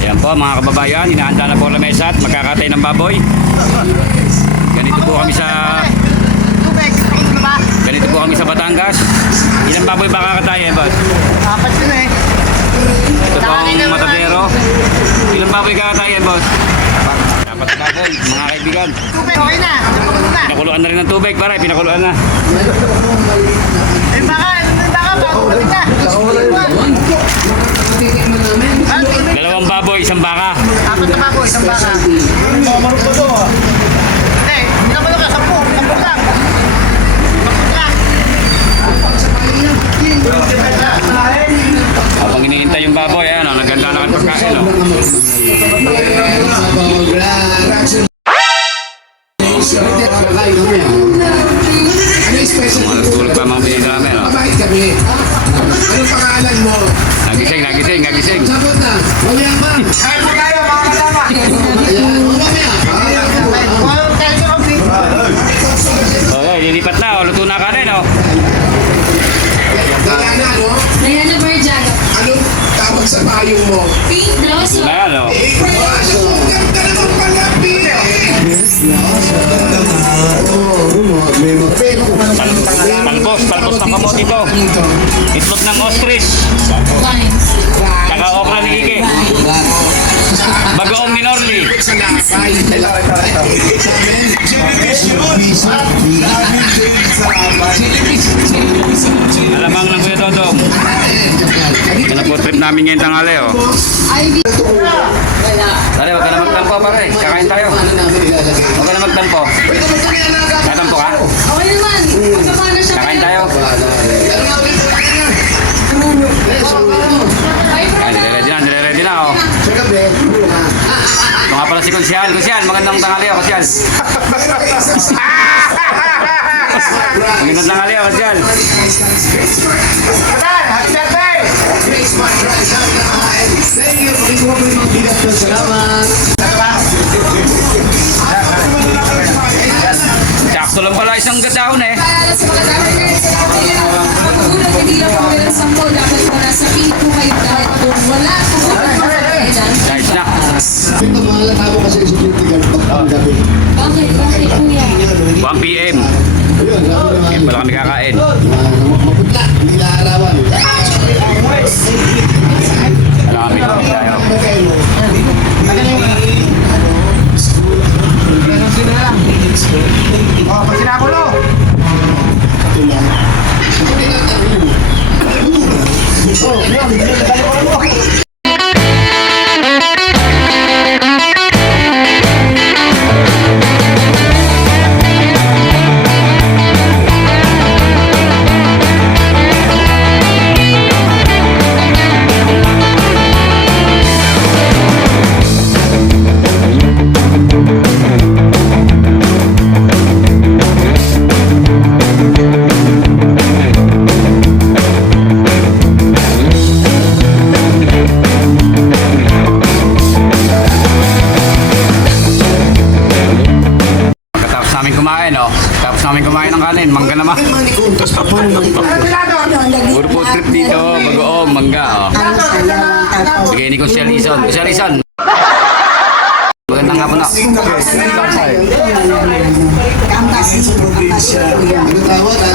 Ayan po mga kababayan, hinahanda na po ang lamesa at magkakatay ng baboy. Ganito po kami sa Batangas. Ilang baboy ba kakatayin, boss? Apat yun eh. Ito po ang matadero. Ilang baboy kakatayin, boss? Apat na baboy, mga kaibigan. Okay na. Pinakuluan na rin ng tubig, pare. Pinakuluan na. Eh baka bago na. Dalawang baboy, isang baka. Apat na bago, isang baka. Marunong pa to ah. Eh, hindi naman ka, 10 lang. 10 lang. Habang iniintay yung baboy, ayan o, naganda na ang pagkain o. Tulog pa mga pinito namin o. Anong pangalan mo? Nagising. Sabot na. Wala ba? Ay, pagkayo, mga kasama. Ayan. Okay, lilipat na o, luto na kanin o. Diana, no? Diana Berjan. Anong tawag sa payong mo? Pink Blossom. Ayan o. Ganda naman pala, Pino. Palpos ng kamote ito. Itlog ng ostrich. Vines. Saka okra ni Ike. Bagoong ni Norly. Alamang ng Kuya Dodong. Ito na po trip namin ngayon tanghali o. Ivy. Pare, huwag ka na magtampo pare. Kakain tayo. Huwag ka na magtampo. Tatampo ka? Okay naman. Magkapano siya. Kakain tayo. Ay, Ay, nire-ready na o. Ito nga pala si Konsyal. Konsyal, magandang tanghali o, Konsyal. Magandang tanghali o, Konsyal. Happy birthday! Sakto lang pala isang gadahon eh. paalala sa mga governors sa pagkulang, hindi lang po ng 10, dapat po nasa pink po kayo dahil kung wala, pupunta po kayo dyan. Guys na. Ito, mahalat ako kasi sa security guard pagpanggabi. Bakit kuya? 1 PM. Ayun, sabi naman. Yan pala kami kakain. Maputla, hindi naarawan. Ano kami kakain tayo. Oh, pag sinakulo. Tapos namin kumain ng kanin, mangga naman. Puro food trip dito, bagoong, mangga. Bigay ni Kuya Lison. Kuya Lison. Magandang hapon na. Ano tawag?